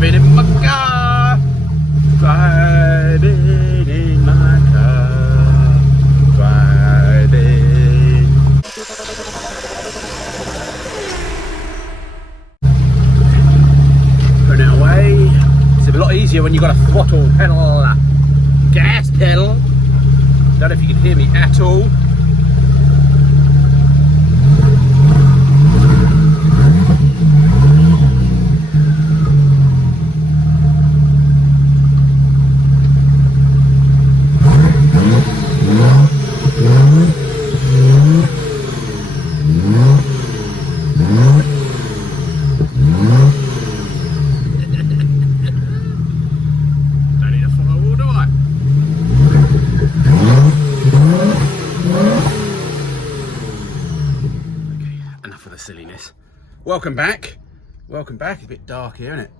Driving in my car. Driving in my car. Driving. Putting it away. It's a lot easier when you've got a throttle pedal, gas pedal. Don't know if you can hear me at all. Silliness. Welcome back. Welcome back. It's a bit dark here, isn't it?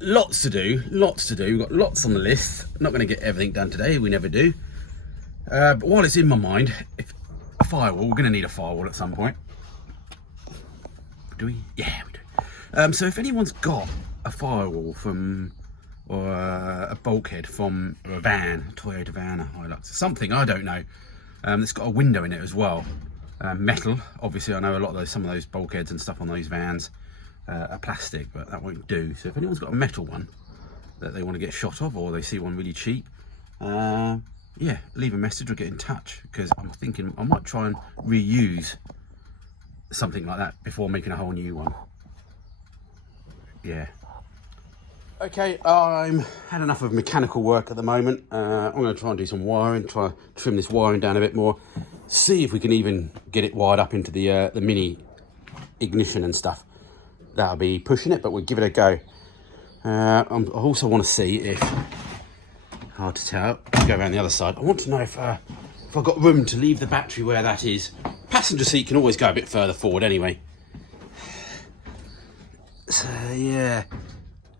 Lots to do. Lots to do. We've got lots on the list. Not going to get everything done today. We never do. But while it's in my mind, if a firewall, we're going to need a firewall at some point. Do we? Yeah, we do. So if anyone's got a firewall from, or a bulkhead from a van, a Toyota van, a Hilux, something, I don't know. It's got a window in it as well, metal. Obviously, I know a lot of those, some of those bulkheads and stuff on those vans are plastic, but that won't do. So if anyone's got a metal one that they want to get shot of, or they see one really cheap, yeah, leave a message or get in touch, because I'm thinking I might try and reuse something like that before making a whole new one. Yeah. Okay, I'm had enough of mechanical work at the moment. I'm going to try and do some wiring, try to trim this wiring down a bit more, see if we can even get it wired up into the mini ignition and stuff. That'll be pushing it, but we'll give it a go. I also want to see if, hard to tell, go around the other side. I want to know if I've got room to leave the battery where that is. Passenger seat can always go a bit further forward anyway. So yeah.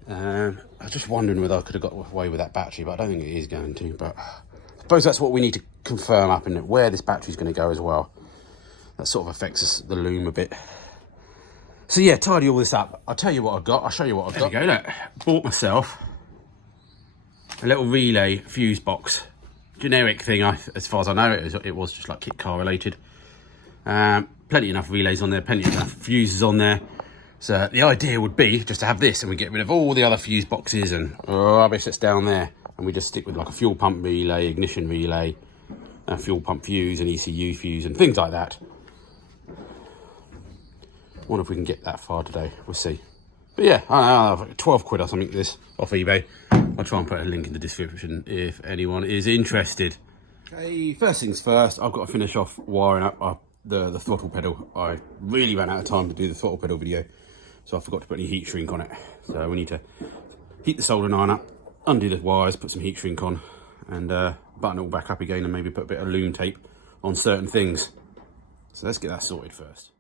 I was just wondering whether I could have got away with that battery, but I don't think it is going to. But I suppose that's what we need to confirm up in it, where this battery's going to go as well. That sort of affects the loom a bit. So yeah, tidy all this up. I'll tell you what I've got. I'll show you what I've got. There we go, look. Bought myself a little relay fuse box. Generic thing, as far as I know, it was just like kit car related. Plenty enough relays on there, plenty enough fuses on there. So the idea would be just to have this, and we get rid of all the other fuse boxes and rubbish that's down there, and we just stick with like a fuel pump relay, ignition relay, a fuel pump fuse, and ECU fuse, and things like that. Wonder if we can get that far today. We'll see. But yeah, I don't know, 12 quid or something this off eBay. I'll try and put a link in the description if anyone is interested. Okay, first things first, I've got to finish off wiring up the throttle pedal. I really ran out of time to do the throttle pedal video, so I forgot to put any heat shrink on it. So we need to heat the soldering iron up, undo the wires, put some heat shrink on, and button it all back up again, and maybe put a bit of loom tape on certain things. So let's get that sorted first.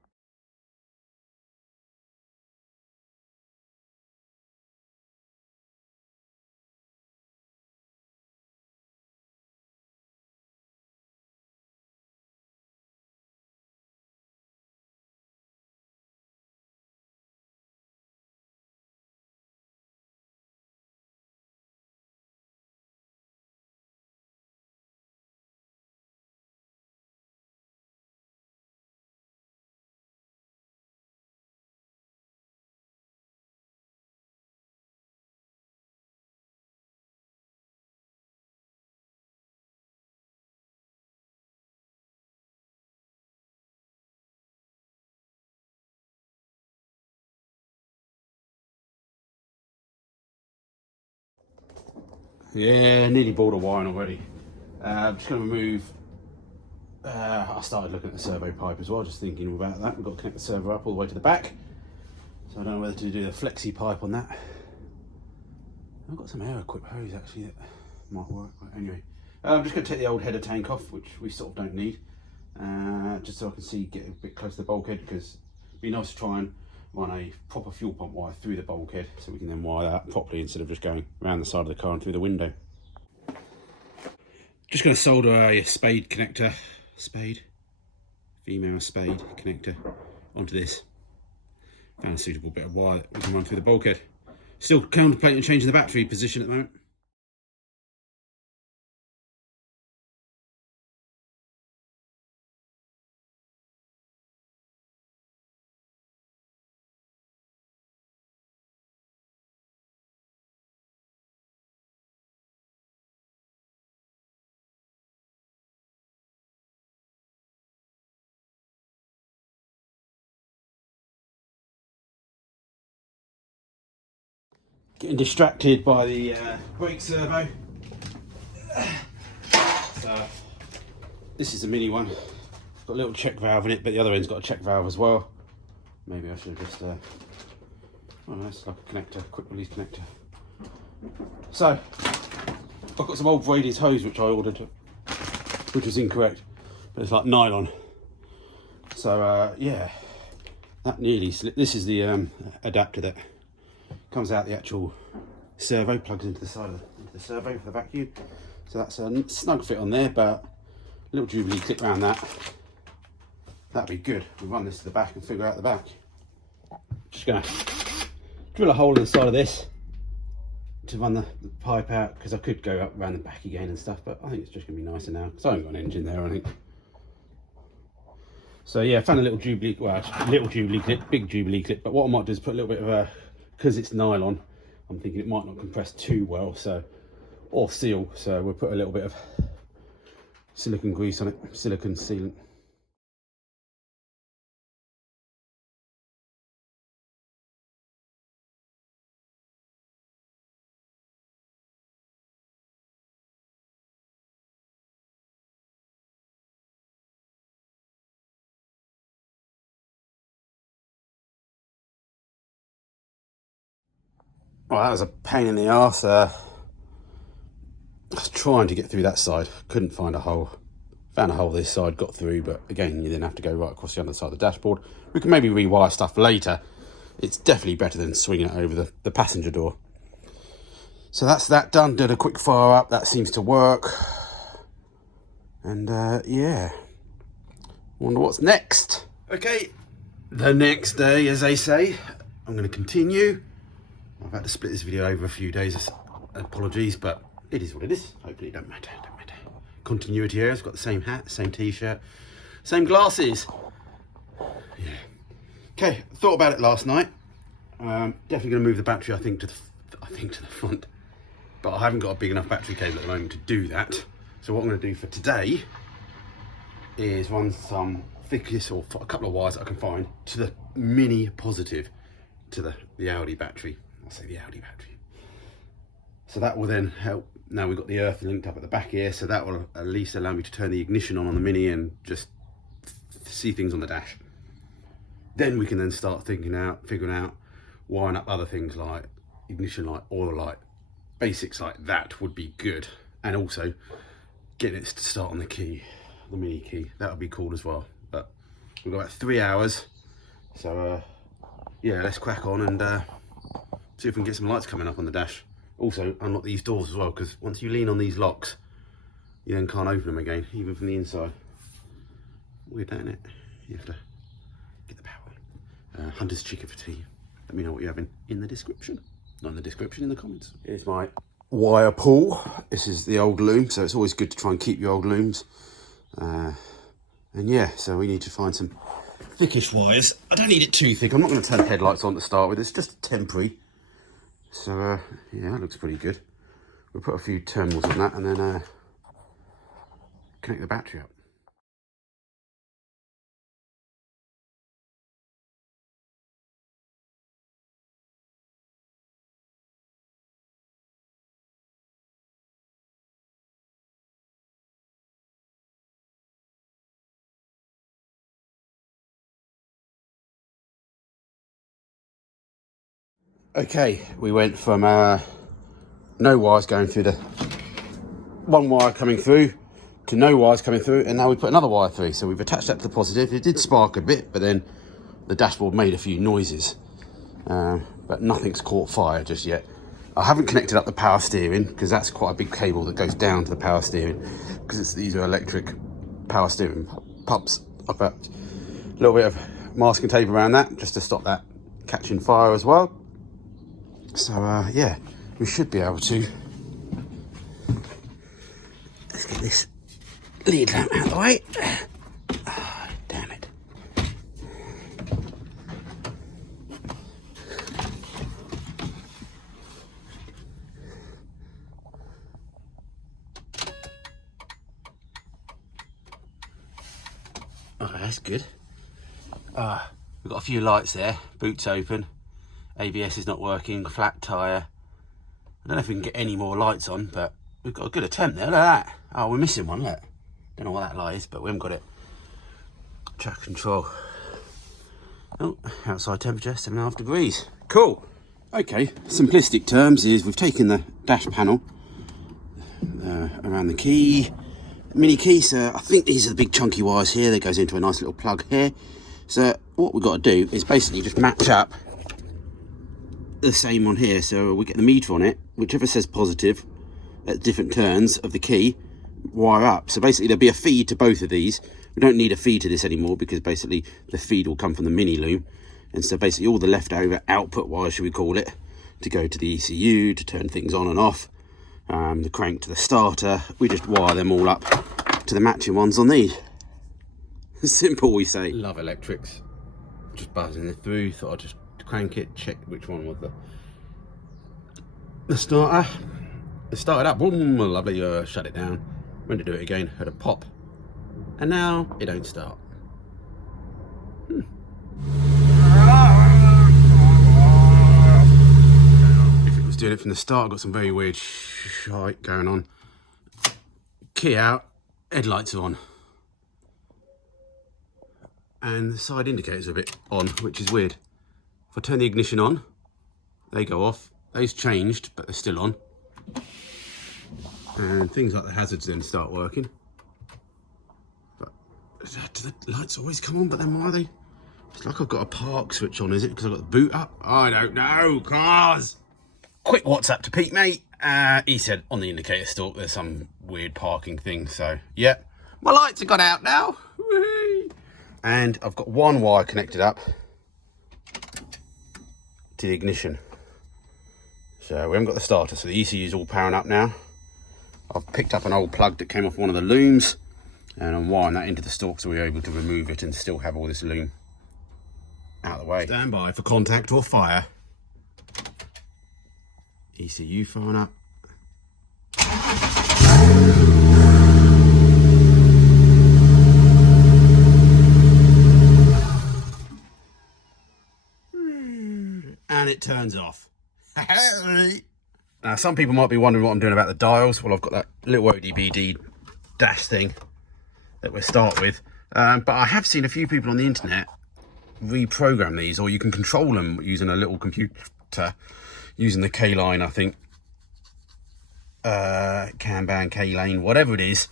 Yeah, nearly bought a wiring already. I'm just going to remove, I started looking at the servo pipe as well, just thinking about that. We've got to connect the servo up all the way to the back. So I don't know whether to do the flexi pipe on that. I've got some air equipped hose actually that might work. But anyway, I'm just going to take the old header tank off, which we sort of don't need. Just so I can get a bit close to the bulkhead, because it'd be nice to try and run a proper fuel pump wire through the bulkhead, so we can then wire that properly instead of just going around the side of the car and through the window. Just going to solder a spade connector, female spade connector, onto this. Found a suitable bit of wire that we can run through the bulkhead. Still contemplating changing the battery position at the moment. Getting distracted by the brake servo. So this is a mini one. It's got a little check valve in it, but the other end's got a check valve as well. Maybe I should have just oh no, it's like a connector, quick release connector. So I've got some old Brady's hose which I ordered, which was incorrect, but it's like nylon. So yeah, that nearly slipped. This is the adapter that comes out the actual servo, plugs into the side of the servo for the vacuum. So that's a snug fit on there, but a little Jubilee clip around that. That'd be good. We'll run this to the back and figure out the back. Just gonna drill a hole in the side of this to run the pipe out, because I could go up around the back again and stuff, but I think it's just gonna be nicer now because I haven't got an engine there, I think. So yeah, I found a little Jubilee, well, little Jubilee clip, big Jubilee clip, but what I might do is put a little bit of a, because it's nylon, I'm thinking it might not compress too well, so, or seal, so we'll put a little bit of silicone grease on it, silicone sealant. Well, that was a pain in the arse. I was trying to get through that side, couldn't find a hole. Found a hole this side, got through, but again, you then have to go right across the other side of the dashboard. We can maybe rewire stuff later. It's definitely better than swinging it over the passenger door. So that's that done. Did a quick fire up. That seems to work. And yeah, wonder what's next. Okay, the next day, as they say, I'm going to continue. I've had to split this video over a few days. Apologies, but it is what it is. Hopefully it don't matter. Continuity here. It's got the same hat, same t-shirt, same glasses. Yeah. Okay, thought about it last night. Definitely going to move the battery, I think to the front. But I haven't got a big enough battery cable at the moment to do that. So what I'm going to do for today is run some thickest, or a couple of wires that I can find, to the mini positive, to the Audi battery. I'll say the Audi battery. So that will then help. Now we've got the earth linked up at the back here, so that will at least allow me to turn the ignition on the Mini and just see things on the dash. Then we can then start figuring out wiring up other things like ignition light, oil light, basics like that would be good. And also getting it to start on the key, the Mini key. That would be cool as well. But we've got about 3 hours, so yeah, let's crack on and see if we can get some lights coming up on the dash. Also unlock these doors as well, because once you lean on these locks, you then can't open them again, even from the inside. Weird, isn't it? You have to get the power on. Hunter's chicken for tea. Let me know what you're having in the description. Not in the description, in the comments. Here's my wire pool. This is the old loom, so it's always good to try and keep your old looms. And yeah, so we need to find some thickish wires. I don't need it too thick. I'm not going to turn the headlights on to start with. It's just temporary. So yeah, that looks pretty good. We'll put a few terminals on that and then connect the battery up. Okay, we went from no wires going through, the one wire coming through, to no wires coming through, and now we put another wire through. So we've attached that to the positive. It did spark a bit, but then the dashboard made a few noises, but nothing's caught fire just yet. I haven't connected up the power steering, because that's quite a big cable that goes down to the power steering, because these are electric power steering pups. I've got a little bit of masking tape around that just to stop that catching fire as well. So yeah, we should be able to. Let's get this lead lamp out of the way. Oh, damn it. Oh, that's good. We've got a few lights there. Boot's open. ABS is not working. Flat tyre. I don't know if we can get any more lights on, but we've got a good attempt there. Look at that. Oh, we're missing one. Look. Don't know what that light is, but we haven't got it. Track control. Oh, outside temperature 7.5 degrees. Cool. Okay, simplistic terms is we've taken the dash panel around the key, mini key. So I think these are the big chunky wires here. That goes into a nice little plug here. So what we've got to do is basically just match up the same on here. So we get the meter on it, whichever says positive at different turns of the key, wire up. So basically there'll be a feed to both of these. We don't need a feed to this anymore because basically the feed will come from the mini loom. And so basically all the leftover output wires, should we call it, to go to the ECU, to turn things on and off, the crank to the starter, we just wire them all up to the matching ones on these. Simple, we say. Love electrics. Just buzzing it through, thought I'd just crank it, check which one was the starter. It started up, boom, lovely, shut it down. Went to do it again, heard a pop. And now it don't start. If it was doing it from the start, I've got some very weird shite going on. Key out, headlights are on. And the side indicators are a bit on, which is weird. If I turn the ignition on, they go off. Those changed, but they're still on. And things like the hazards then start working. But do the lights always come on? But then why are they? It's like I've got a park switch on, is it? Because I've got the boot up? I don't know, cars. Quick WhatsApp to Pete, mate. He said on the indicator stalk there's some weird parking thing. So yeah, my lights have gone out now. Whee! And I've got one wire connected up to the ignition. So we haven't got the starter, so the ECU is all powering up now. I've picked up an old plug that came off one of the looms and I'm wiring that into the stalk so we're able to remove it and still have all this loom out of the way. Stand by for contact or fire. ECU firing up. And it turns off. Now, some people might be wondering what I'm doing about the dials. Well, I've got that little ODBD dash thing that we'll start with. But I have seen a few people on the internet reprogram these, or you can control them using a little computer, using the K-line, I think. Kanban, K-lane, whatever it is.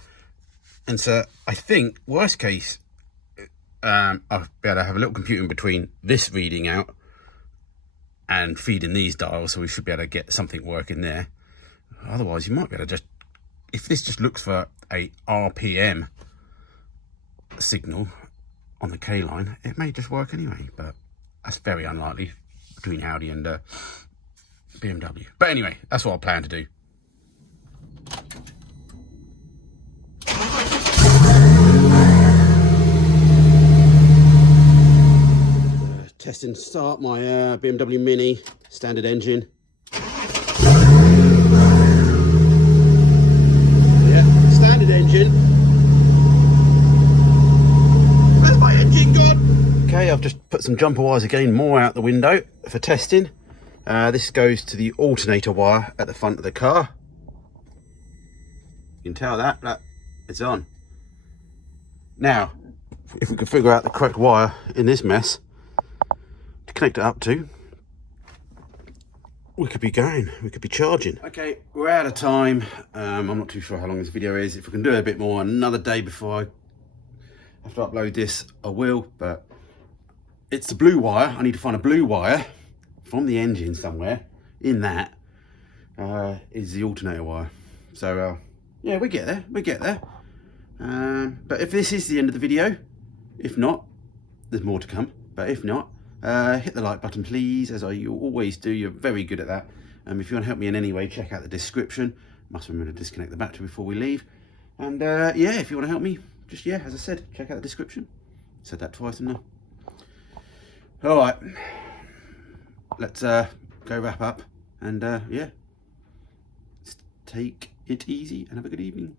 And so I think, worst case, I'll be able to have a little computer in between this reading out and feeding these dials, so we should be able to get something working there. Otherwise, you might be able to just, if this just looks for a RPM signal on the K-line, it may just work anyway, but that's very unlikely between Audi and BMW. But anyway, that's what I plan to do. Test and start my BMW Mini standard engine. Yeah, standard engine. Where's my engine gone? Okay, I've just put some jumper wires again, more out the window for testing. This goes to the alternator wire at the front of the car. You can tell that, look, it's on. Now, if we could figure out the correct wire in this mess to connect it up to, we could be going, we could be charging. Okay, we're out of time. I'm not too sure how long this video is. If we can do it a bit more another day before I have to upload this, I will, but it's the blue wire. I need to find a blue wire from the engine somewhere. In that is the alternator wire. So yeah, we get there, but if this is the end of the video, if not, there's more to come, but if not, hit the like button, please, as you always do. You're very good at that. If you want to help me in any way, check out the description. Must remember to disconnect the battery before we leave. And yeah, if you want to help me, just, yeah, as I said, check out the description. Said that twice, didn't I? All right, let's go wrap up. And yeah, take it easy and have a good evening.